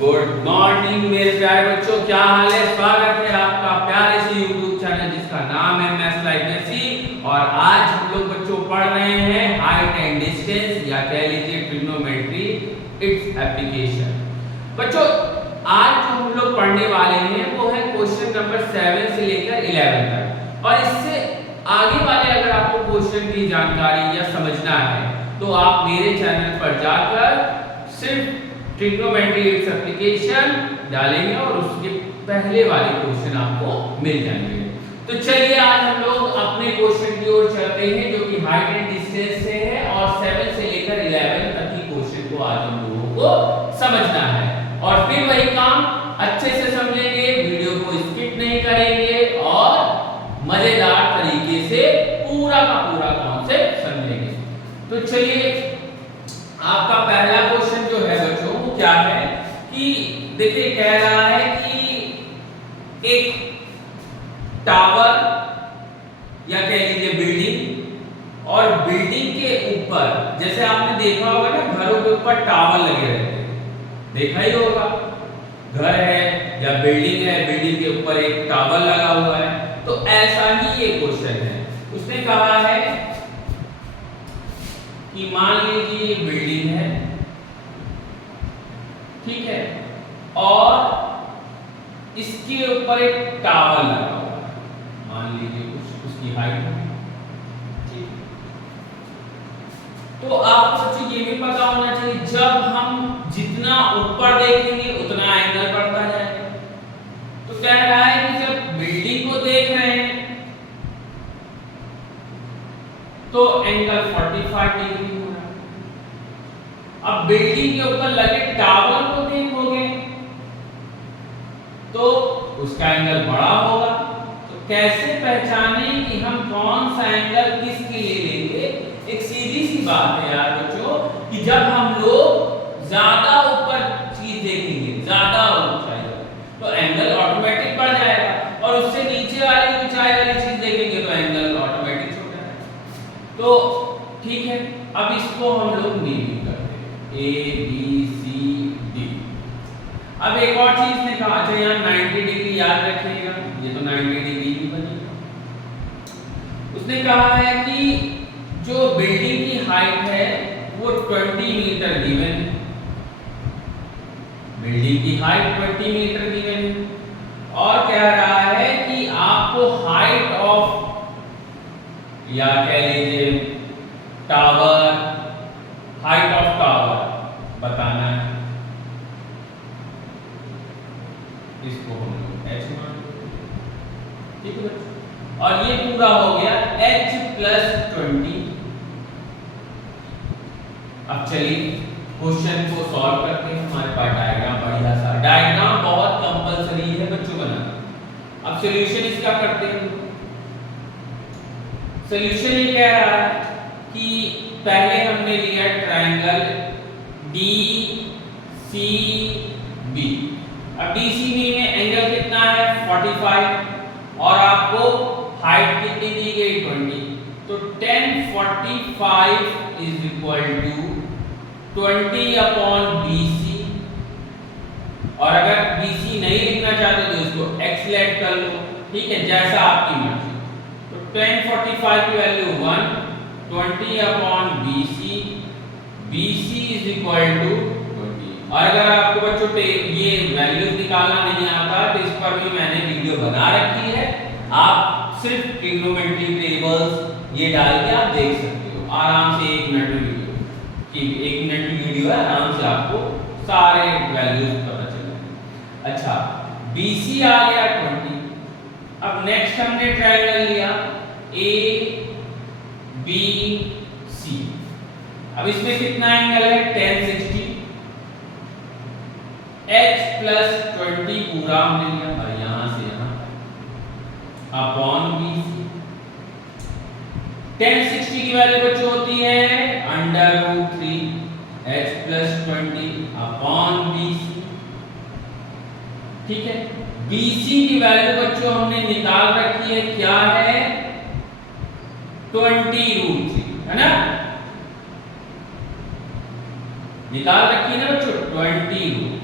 Good morning मेरे प्यारे बच्चों, क्या हाल है। स्वागत है आपका प्यारे से YouTube चैनल जिसका नाम है मैथ्स लाइक मैसी। और आज हम लोग बच्चों पढ़ रहे हैं हाइट एंड डिस्टेंस या कह लीजिए ट्रिग्नोमेट्री इट्स एप्लीकेशन। बच्चों आज जो हम लोग पढ़ने वाले हैं वो है क्वेश्चन नंबर 7 से लेकर 11 तक। और इससे आगे वाले अगर आपको क्वेश्चन की जानकारी या समझना है तो आप मेरे चैनल पर जाकर सिर्फ ट्रिग्नोमेट्री इट्स एप्लीकेशन डालेंगे और उसके पहले वाले क्वेश्चन आपको मिल जाएंगे। तो चलिए आज हम लोग अपने क्वेश्चन की ओर चलते हैं जो कि हाइट एंड डिस्टेंस से है और 7 से लेकर 11 तक की क्वेश्चन को आज हम लोगों को समझना है। और फिर वही काम अच्छे से समझेंगे, वीडियो को स्किप नहीं करेंगे और मजेदार तरीके से पूरा का पूरा कॉन्सेप्ट समझेंगे। तो चलिए आपका पहला क्वेश्चन जो है बच्चों वो क्या है कि देखिए कह रहा है कि एक टावर या कह लीजिए बिल्डिंग, और बिल्डिंग के ऊपर जैसे आपने देखा होगा ना घरों के ऊपर टावर लगे रहते हैं, देखा ही होगा। घर है या बिल्डिंग है, बिल्डिंग के ऊपर एक टावर लगा हुआ है। तो ऐसा ही ये क्वेश्चन है। उसने कहा है कि मान लीजिए ये बिल्डिंग है, ठीक है, और इसके ऊपर एक टावर लगा हुआ है, मान लीजिए कुछ उसकी हाइट, ठीक। तो आपको बच्चों ये भी पता होना चाहिए जब हम जितना ऊपर देखेंगे उतना एंगल बढ़ता जाएगा। तो कह रहा है कि जब बिल्डिंग को देख रहे हैं तो एंगल 45 डिग्री हो रहा है। अब बिल्डिंग के ऊपर लगे टावर को देखोगे तो उसका एंगल बड़ा होगा। तो कैसे पहचाने कि हम कौन सा एंगल किसके लिए लेंगे। एक सीधी सी बात है यार बच्चों कि जब हम लोग ज्यादा ऊपर चीज देखेंगे, ज्यादा ऊंचाई तो एंगल ऑटोमेटिक बढ़ जाएगा, और उससे नीचे वाली ऊंचाई वाली चीज देखेंगे तो एंगल ऑटोमेटिक छोटा है। तो ठीक है, अब इसको हम लोग मीनिंग करते हैं ए बी सी डी। अब एक और चीज ने कहा, अच्छा यहाँ 90 डिग्री याद रखिएगा, ये तो 90 डिग्री भी बनेगा। उसने कहा है कि जो बिल्डिंग की हाइट है वो 20 मीटर गिवन है, बिल्डिंग की हाइट 20 मीटर गिवन है, और कह रहा है कि आपको हाइट ऑफ या कह लीजिए टावर, हाइट ऑफ टावर बताना है। इसको हम लोग h मान, ठीक है। और ये पूरा हो गया h प्लस 20। अब चलिए क्वेश्चन को सॉल्व करते हैं। हमारे पास डायग्राम बढ़िया सा, डायग्राम बहुत कंपलसरी है बच्चों बनाना। अब सॉल्यूशन इसका करते हैं। सॉल्यूशन ये कह रहा है कि पहले हमने लिया ट्रायंगल DCB। अब DCB में एंगल कितना है 45 और आपको हाइट कितनी दी गई 20। तो tan 45 is equal to 20 upon BC। और अगर BC नहीं लिखना चाहते तो इसको x लेट कर लो, ठीक है, जैसा आपकी मर्जी। तो tan 45 की value 1, 20 upon BC, BC is equal to 20। और अगर आपको बच्चों ये वैल्यूज निकालना नहीं आता तो इस पर भी मैंने वीडियो बना रखी है, आप सिर्फ ट्रिग्नोमेट्री टेबल्स ये डाल के आप देख सकते हो आराम से। 1 मिनट में वीडियो की 1 मिनट की वीडियो है, आराम से आपको सारे वैल्यूज पता चलेंगे। अच्छा BC आ गया 20। अब नेक्स्ट हमने ट्रायंगल लिया ABC। अब इसमें कितना एंगल है tan 60, h प्लस 20 पूरा हमने लिया और यहां से यहां अपॉन BC। tan 60 की वैल्यू बच्चों होती है √3 h प्लस 20 अपॉन BC, ठीक है। BC की वैल्यू बच्चों हमने निकाल रखी है, क्या है 20√3, है ना, निकाल रखी है ना बच्चों 20 रूट।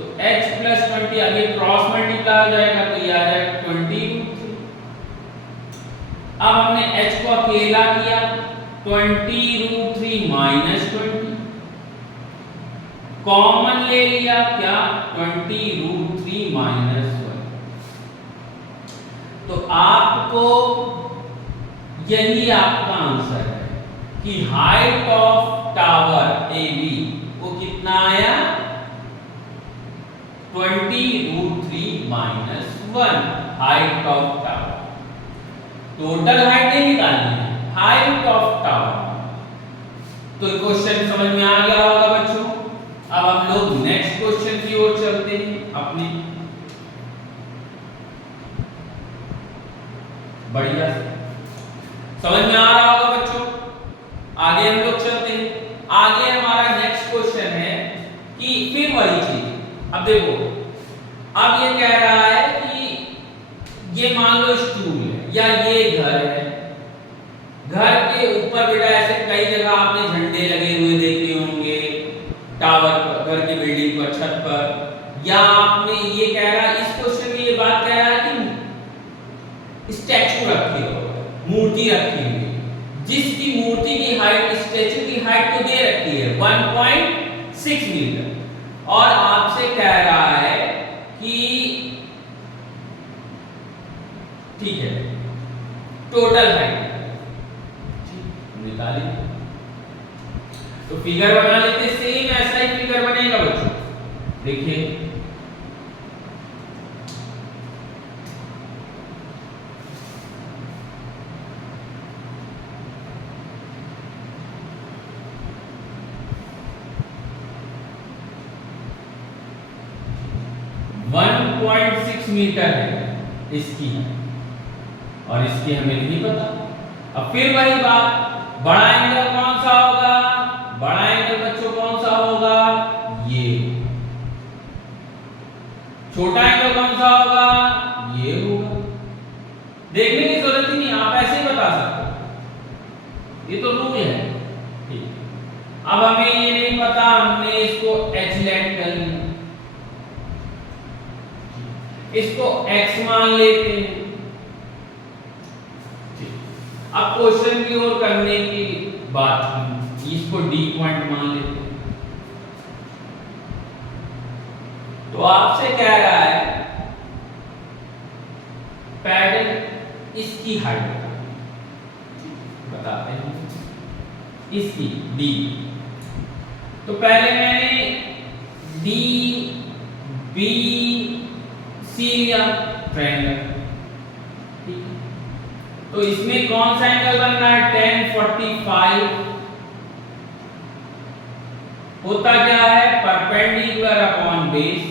तो h प्लस 20 आगे क्रॉस मल्टीप्लाई हो जाएगा तो ये आ जाएगा 20 अब हमने h को अकेला किया 20√3 माइनस 20 कॉमन ले लिया क्या 20√3 माइनस 1 तो आपको यही आपका आंसर है कि हाइट ऑफ टावर AB वो कितना आया 20√3 minus 1 height of tower total height नहीं निकालनी है हाइट ऑफ टावर। तो क्वेश्चन समझ में आ गया होगा बच्चों। अब हम लोग नेक्स्ट क्वेश्चन की ओर चलते हैं अपने बढ़िया समझ में आ रहा होगा बच्चों। आगे हम लोग चलते हैं। आगे हमारा नेक्स्ट क्वेश्चन है कि फिर वही चीज अब देखो अब ये कह रहा है कि ये मान लो स्टूल है या ये घर है। घर के ऊपर बेटा ऐसे कई जगह आपने झंडे लगे हुए देखे होंगे टावर पर घर की बिल्डिंग पर छत पर या आपने ये कह रहा है इस क्वेश्चन में ये बात कह रहा है कि स्टैचू रखी हो मूर्ति रखी हुई जिसकी मूर्ति की हाइट स्टैचू की हाइट तो दे रखी है 1.6 मीटर और आपसे कह रहा है कि ठीक है टोटल हाइट निकालिए। तो फिगर बना लेते सेम ऐसा ही फिगर बनेगा बच्चों। देखिए 1.6 मीटर है इसकी और इसकी हमें नहीं पता। अब फिर वही बात बड़ा एंगल कौन सा होगा बड़ा एंगल बच्चों कौन सा होगा ये छोटा एंगल कौन सा होगा ये होगा। देखने की जरूरत ही नहीं आप ऐसे ही बता सकते हो ये तो रूल है ठीक। अब हमें ये नहीं पता हमने इसको h लेट कर लिया इसको x मान लेते हैं। अब क्वेश्चन की ओर करने की बात इसको d पॉइंट मान लेते हैं। तो आपसे कह रहा है पैडल इसकी हाइट बताते हैं इसकी d। तो पहले मैंने d b c लिया ट्रायंगल ठीक है। तो इसमें कौन सा एंगल बन रहा है 1045 होता क्या है परपेंडिकुलर अपॉन बेस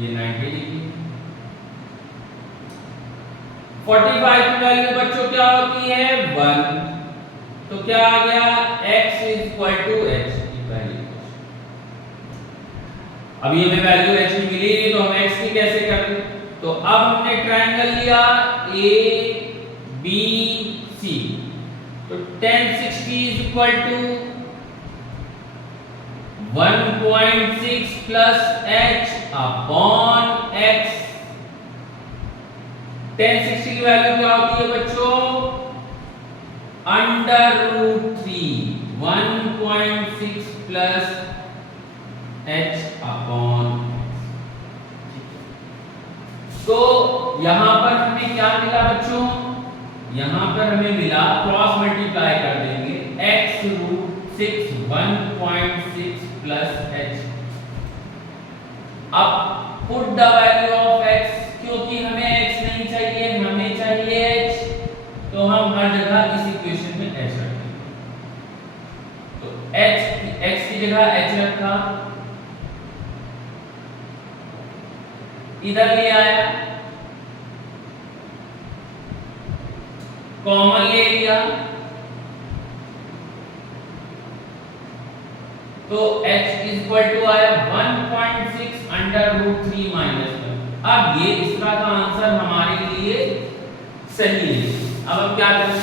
ये 90 डिग्री। 45 की वैल्यू बच्चों क्या होती है 1 तो क्या आ गया x h की वैल्यू। अभी हमें वैल्यू h की मिली नहीं तो हम x की कैसे करें। तो अब हमने ट्रायंगल लिया a b c तो 1060 is equal to 1.6 plus h upon x। 1060 की वैल्यू क्या होती है बच्चों √3 1.6 plus h upon तो यहां पर हमें क्या मिला बच्चों यहां पर हमें मिला क्रॉस मल्टीप्लाई कर देंगे x√6 1.6 plus h। अब put the value of x क्योंकि हमें x नहीं चाहिए हमें चाहिए h तो हम हर जगह इस इक्वेशन में h रखेंगे। तो x की जगह h रखा इधर ले आया कॉमन ले लिया तो h इक्वल टू आया 1.6 √3 माइनस 1। अब ये इस तरह का आंसर हमारे लिए सही है। अब हम क्या करें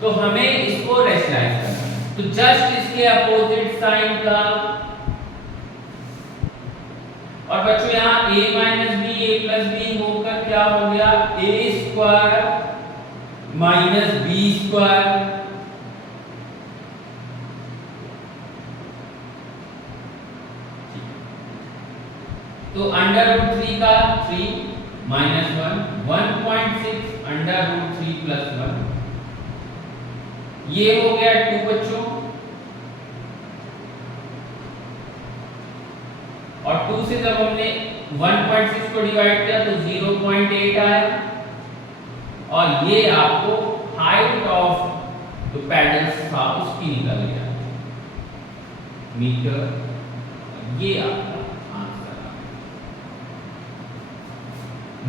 तो हमें इसको रेशनलाइज करना है। तो जस्ट इसके अपोजिट साइन का और बच्चों यहाँ a minus B A plus B होकर क्या हो गया a square minus B square. तो अंडर रूट 3 का 3 माइनस 1 1.6 अंडर रूट 3 प्लस 1 ये हो गया 2 बच्चों। और 2 से जब हमने 1.6 को डिवाइड किया तो 0.8 आया और ये आपको हाइट ऑफ जो पैडल्स था उसकी निकल गया मीटर। ये आपका आंसर है।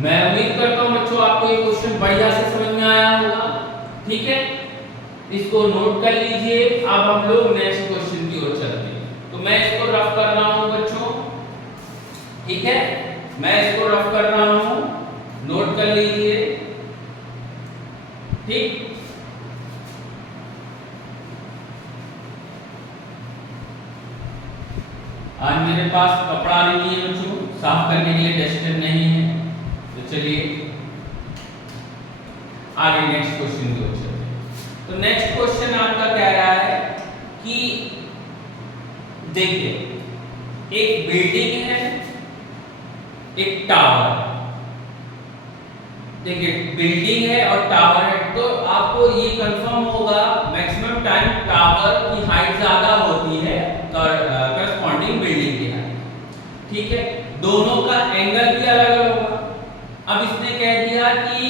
मैं उम्मीद करता हूं बच्चों आपको ये क्वेश्चन बढ़िया से समझ में आया होगा। ठीक है, इसको नोट कर लीजिए। अब हम लोग नेक्स्ट क्वेश्चन की ओर चलते हैं। तो मैं इसको रफ कर रहा हूं बच्चों, ठीक है, मैं इसको रफ कर रहा हूं, नोट कर लीजिए। ठीक, आज मेरे पास कपड़ा नहीं है बच्चों, साफ करने के लिए डस्टर नहीं है। तो चलिए आगे नेक्स्ट क्वेश्चन की ओर चलते हैं। तो नेक्स्ट क्वेश्चन आपका कह रहा है कि देखिए एक बिल्डिंग है, एक टावर। देखिए बिल्डिंग है और टावर है, तो आपको ये कंफर्म होगा मैक्सिमम टाइम टावर की हाइट ज्यादा होती है करस्पॉन्डिंग बिल्डिंग की हाइट। ठीक है, दोनों का एंगल भी अलग अलग होगा। अब इसने कह दिया कि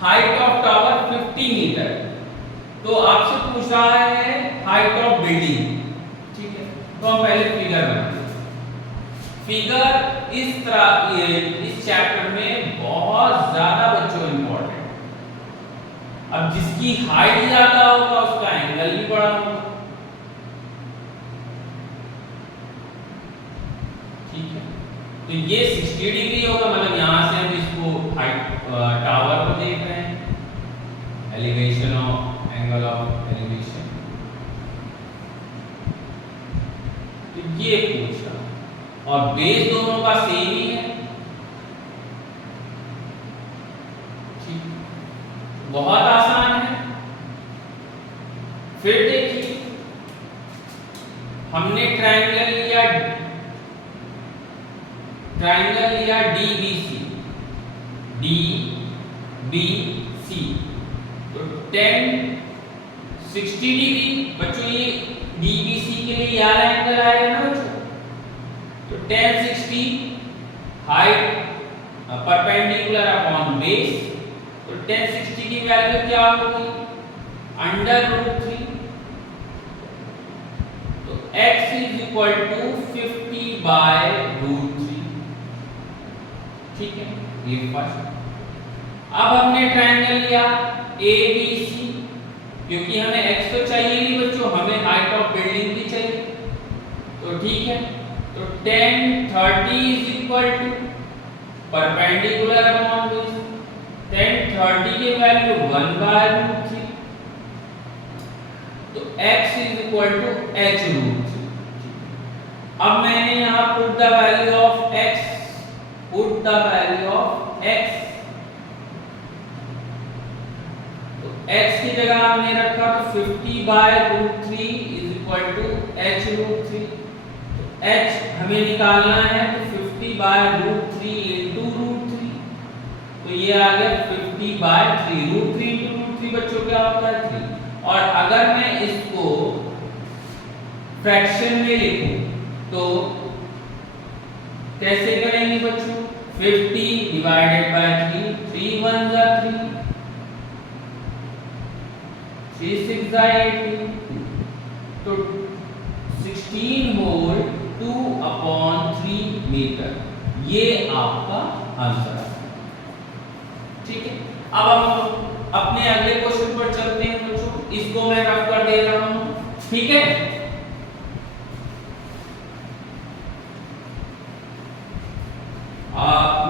हाइट ऑफ टावर 50 मीटर, तो आपसे पूछ रहा है हाइट ऑफ बिल्डिंग। ठीक है, तो हम पहले फिगर बनाते हैं। फिगर इस तरह इस चैप्टर में बहुत ज्यादा बच्चों इंपॉर्टेंट। अब जिसकी हाइट ज्यादा होगा उसका एंगल भी बड़ा होगा। ठीक है, तो ये 60 डिग्री होगा, मतलब यहां से हम इसको हाइट टावर को देख रहे हैं, elevation of angle of elevation. तो ये पूछा और बेस दोनों का सेम ही है। ठीक, बहुत आसान है। फिर देखिए हमने ट्रायंगल लिया DBC, तो 10 60 डिग्री बच्चों, ये DBC के लिए यार एंगल आएगा ना बच्चों। तो 10 60 हाइट परपेंडिकुलर अपॉन बेस, तो 10 60 की वैल्यू क्या होगी अंडर रूट 3। तो x is equal to 50 by root 3। ठीक है, ये फर्स्ट। अब हमने ट्रायंगल लिया ABC, क्योंकि हमें x तो चाहिए नहीं बच्चों, हमें हाइट ऑफ बिल्डिंग भी चाहिए। तो ठीक है, तो 10 30 is equal to perpendicular upon base, 10 30 की वैल्यू 1 बाय रूट 3। तो x is equal to h root 3। अब मैंने यहां put the value of x, put the value of x। तो x की जगह हमने रखा तो 50 by root 3 is equal to h root 3। तो h हमें निकालना है, तो 50 बाय रूट 3 इनटू रूट 3, तो ये आ गया 50 बाय 3। रूट 3 इनटू रूट 3 बच्चों क्या होता है 3। और अगर मैं इसको फ्रैक्शन में लिखूं तो कैसे करेंगे बच्चों, 50 डिवाइडेड बाय 3, 3 1 जा 3, 3 6 जा 18, तो 16 होल 2 अपॉन 3 मीटर, ये आपका आंसर है। ठीक है, अब हम अपने अगले क्वेश्चन पर चलते हैं बच्चों, इसको मैं रफ कर दे रहा हूं। ठीक है,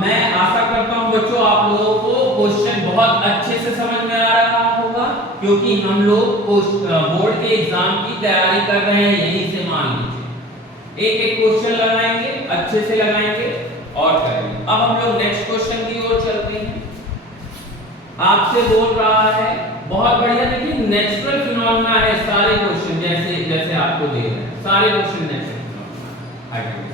मैं आशा करता हूं बच्चों आप लोगों को क्वेश्चन बहुत अच्छे से समझ में आ रहा होगा, क्योंकि हम लोग बोर्ड के एग्जाम की तैयारी कर रहे हैं यहीं से, मान लीजिए। एक एक क्वेश्चन लगाएंगे, अच्छे से लगाएंगे और करेंगे। अब हम लोग नेक्स्ट क्वेश्चन की ओर चलते हैं। आपसे बोल रहा है, बहुत बढ़िया, देखिए नेचुरल फिनोमेना है सारे क्वेश्चन, जैसे जैसे आपको दे रहे हैं सारे क्वेश्चन नेचुरल फिनोमेना।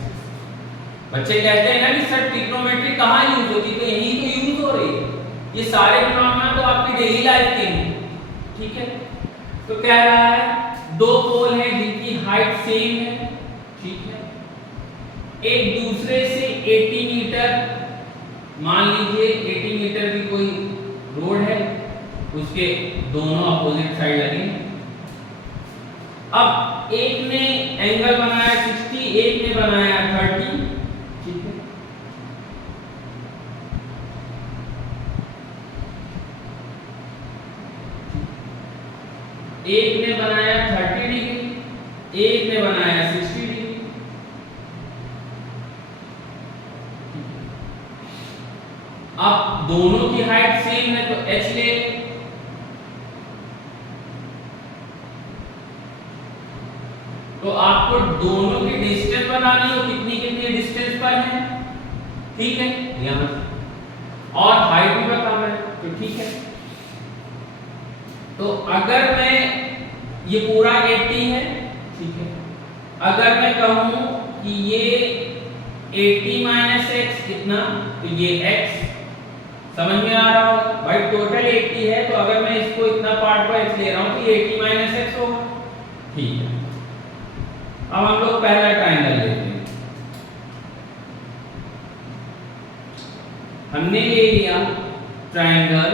बच्चे कहते हैं ना कि सर ट्रिग्नोमेट्री कहाँ यूज होती है, तो यही तो यूज हो रही है। ये सारे फिनोमेना तो आपकी डेली लाइफ के हैं, ठीक है। तो कह रहा है दो पोल हैं जिनकी हाइट सेम है, ठीक है, एक दूसरे से 80 मीटर, मान लीजिए 80 मीटर की कोई रोड है, उसके दोनों अपोजिट साइड लगे। अब एक ने एंगल बनाया 60, एक ने बनाया 30, ठीक है। एक ने बनाया 30 डिग्री, एक ने बनाया 60 डिग्री। अब दोनों की हाइट सेम है तो h ले, तो आपको दोनों की डिस्टेंस बनानी हो, कितनी कितनी डिस्टेंस पर है, ठीक है, यहां और हाइट भी बताना है, तो ठीक है। तो अगर मैं ये पूरा 80 है, ठीक है, अगर मैं कहूं कि ये 80 माइनस एक्स कितना, तो ये x, समझ में आ रहा होगा भाई, टोटल 80 है, तो अगर मैं इसको इतना पार्ट पर x ले रहा हूं तो ये 80 माइनस एक्स होगा, ठीक है। अब हम लोग पहला ट्रायंगल लेते हैं। हमने ले लिया triangle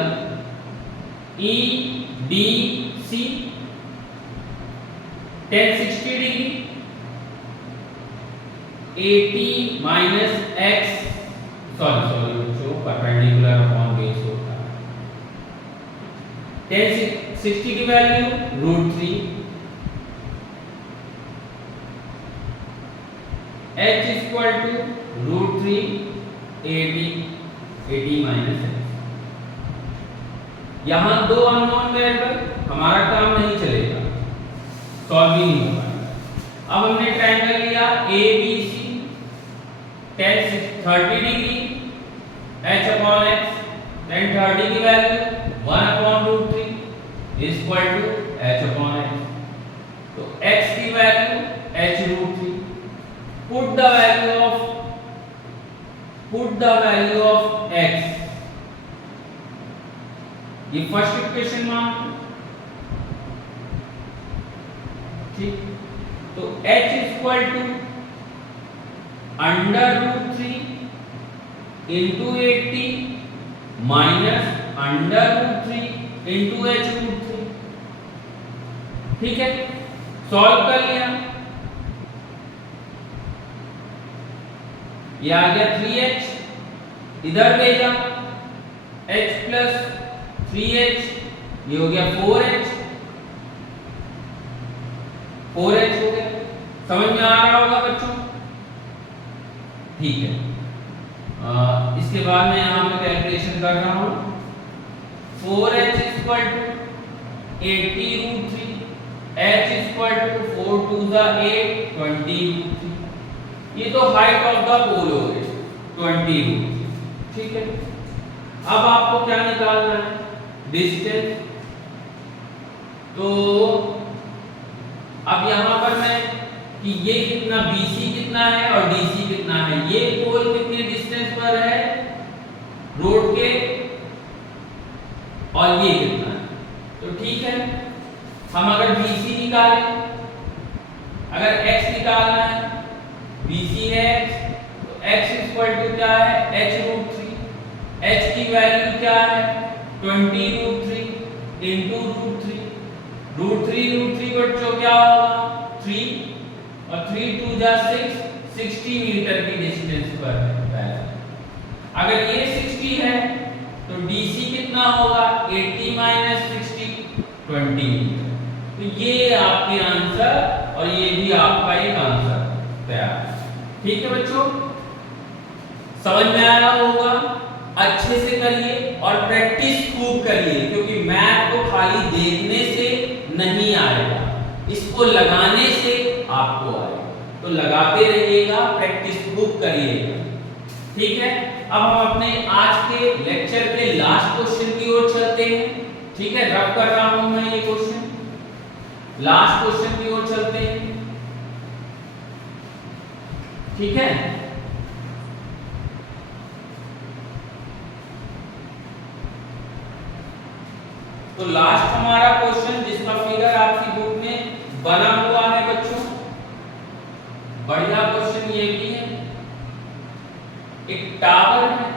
EDC, tan 60 degree, 80 minus x, sorry बच्चों परपेंडिकुलर अपॉन बेस होता है। tan 60 की value √3, h equal to √3 80 minus x. यहां दो अननोन वेरिएबल, हमारा काम नहीं चलेगा, सॉल्व ही नहीं होगा। अब हमने ट्रायंगल लिया ABC, tan 30 degree, h upon x, tan 30 की value 1/√3 equal to h upon x। तो x की value h√3, put the value of x, ये फर्स्ट इक्वेशन मान, ठीक। तो h equal to √3 into 80 minus √3 into h√3, ठीक है। सॉल्व कर लिया, ये आ गया 3h, इधर भेजा h प्लस 3h, ये हो गया 4h हो गया। समझ में आ रहा होगा बच्चों, ठीक है। इसके बाद मैं यहां पे कैलकुलेशन कर रहा हूं। 4h equal to 80√3, h equal to 4 2 8 20√3, ये तो हाइट ऑफ द पोल हो गई 20√3, ठीक है। अब आपको क्या निकालना है, डिस्टेंस। तो अब यहां पर मैं कि ये कितना BC कितना है और DC कितना है, ये पोल कितने डिस्टेंस पर है रोड के, और ये कितना है, तो ठीक है। हम अगर BC निकालें, अगर x निकालना है, BC है x, तो x इक्वल टू क्या है h√3, h की वैल्यू क्या है 20√3 इंटू √3 बच्चों क्या होगा 3 और 3 2 जा 6, 60 मीटर की डिस्टेंस पर है। अगर ये 60 है तो DC कितना होगा 80 माइनस 60 20 मीटर। तो ये आपके आंसर और ये भी आपका एक आंसर तैयार, ठीक है बच्चों। समझ में आया होगा, अच्छे से करिए और प्रैक्टिस खूब करिए, क्योंकि मैथ को खाली देखने से नहीं आएगा, इसको लगाने से आपको आएगा। तो तो लगाते रहिएगा, प्रैक्टिस खूब करिएगा, ठीक है। अब हम अपने आज के लेक्चर के लास्ट क्वेश्चन की ओर चलते हैं, ठीक है। रब कर रहा हूं मैं ये क्वेश्चन, लास्ट क्वेश्चन की ओर चलते हैं, ठीक है। तो लास्ट हमारा क्वेश्चन जिसका फिगर आपकी बुक में बना हुआ है बच्चों, बढ़िया क्वेश्चन ये भी है। एक टावर है,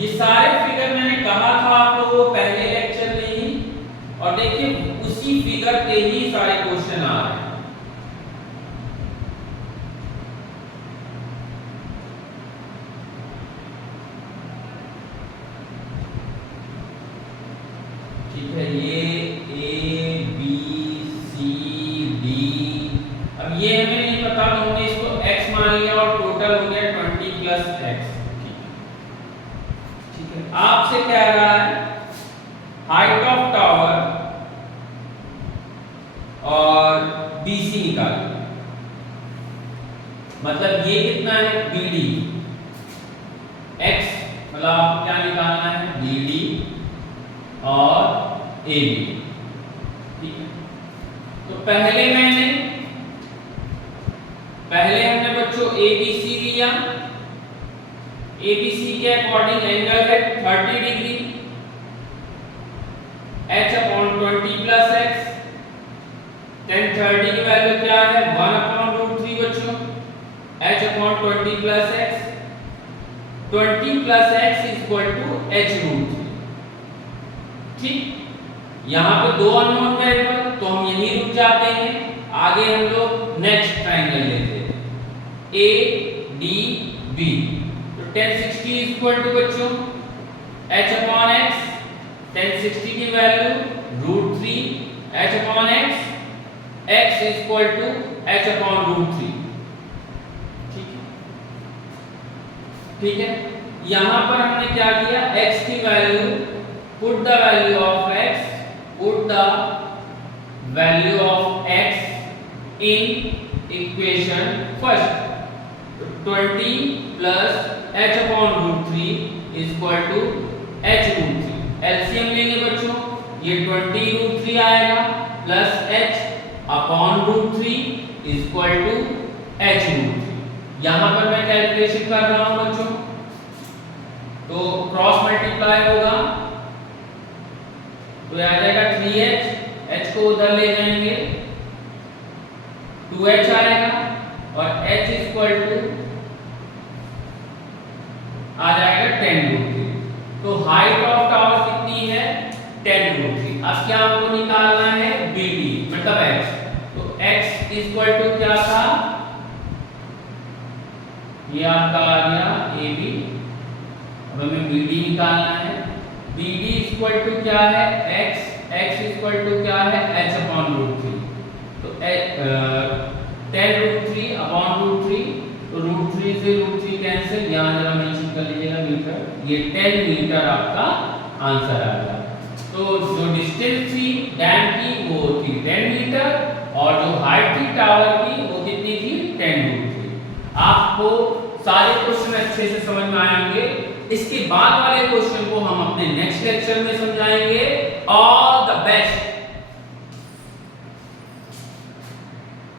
ये सारे फिगर मैंने कहा था आप लोगों को पहले लेक्चर में ही, और देखिए उसी फिगर पे ही सारे क्वेश्चन आ रहे हैं। ठीक है, ये ए बी सी डी, अब ये हमें नहीं पता तो हमने इसको x मान लिया और टोटल हो गया 20 प्लस x, ठीक है। आपसे कह रहा है हाइट ऑफ टावर और BC निकालिए, मतलब ये कितना है BD, x मतलब आपको क्या निकालना है BD और AB, ठीक है। तो पहले हमने बच्चों ABC लिया, ABC के अकॉर्डिंग एंगल है 30 degree, h/20 plus x, tan 30 की वैल्यू क्या है 1/√3 बच्चों, h/20 plus x, 20 plus x h√3, ठीक। यहाँ पे दो अननोन वेरिएबल, तो हम यहीं रुक जाते हैं, आगे हम लोग नेक्स्ट ट्रायंगल लेते हैं ADB। तो tan 60 बच्चों h/x, tan 60 की वैल्यू √3 h/x, x h/√3, ठीक है। यहाँ पर हमने क्या किया, x की value, put the value of x, put the value of x in equation first, 20 plus h/√3 is equal to h√3, LCM लेंगे बच्चों, ये 20√3 आएगा plus h/√3 is equal to h√3। यहाँ पर मैं कैलकुलेशन कर रहा हूँ बच्चों, तो क्रॉस मल्टीप्लाई होगा तो आ जाएगा 3h, h को उधर ले जाएंगे 2h आएगा और h इक्वल टू आ जाएगा 10√3। तो हाइट ऑफ टावर कितनी है 10√3। अब क्या हमको निकालना है BD मतलब x, तो x इक्वल टू क्या था, ये आपका आ गया AB, अब हमें BD निकालना है। BD इक्वल टू क्या है x, x इक्वल टू क्या है h/√3, तो 10√3 अपॉन √3, तो √3 से √3 कैंसिल, यहाँ जरा मेंशन कर लीजिएगा मीटर, ये 10 मीटर आपका आंसर आ गया। तो जो डिस्टेंस थी डैम की वो थी 10 मीटर और जो हाइट थी टावर की वो कितनी थी 10√3। आपको सारे क्वेश्चन अच्छे से समझ में आएंगे। इसके बाद वाले क्वेश्चन को हम अपने नेक्स्ट लेक्चर में समझाएंगे। All the best.